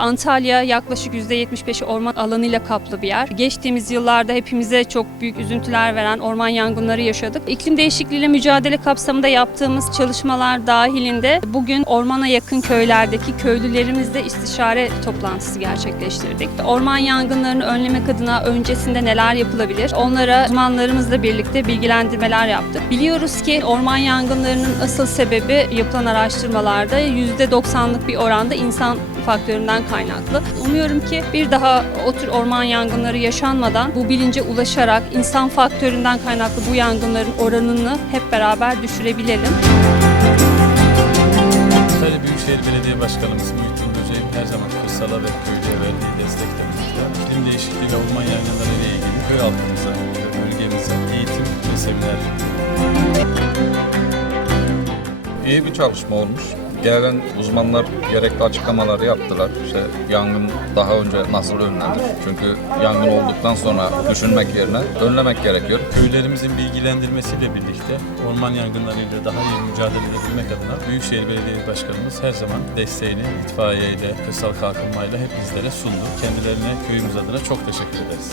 Antalya yaklaşık %75'i orman alanıyla kaplı bir yer. Geçtiğimiz yıllarda hepimize çok büyük üzüntüler veren orman yangınları yaşadık. İklim değişikliğiyle mücadele kapsamında yaptığımız çalışmalar dahilinde bugün ormana yakın köylerdeki köylülerimizle istişare toplantısı gerçekleştirdik. Orman yangınlarını önlemek adına öncesinde neler yapılabilir? Onlara uzmanlarımızla birlikte bilgilendirmeler yaptık. Biliyoruz ki orman yangınlarının asıl sebebi yapılan araştırmalarda %90'lık bir oranda insan faktöründen kaynaklı. Umuyorum ki bir daha o tür orman yangınları yaşanmadan bu bilince ulaşarak insan faktöründen kaynaklı bu yangınların oranını hep beraber düşürebilelim. Antalya Büyükşehir Belediye Başkanımız Muhittin Böceğin her zaman kırsala ve köylüye verdiği destekten miktar, iklim değişikliği ve orman yangınları ile ilgili köy halkımıza ve bölgemize eğitim ve seminer İyi bir çalışma olmuş. Gelen uzmanlar gerekli açıklamaları yaptılar. İşte yangın daha önce nasıl önlenir? Çünkü yangın olduktan sonra düşünmek yerine önlemek gerekiyor. Köylerimizin bilgilendirmesiyle birlikte orman yangınlarıyla daha iyi mücadele edebilmek adına Büyükşehir Belediye Başkanımız her zaman desteğini itfaiyeyle, kırsal kalkınmayla hep bizlere sundu. Kendilerine köyümüz adına çok teşekkür ederiz.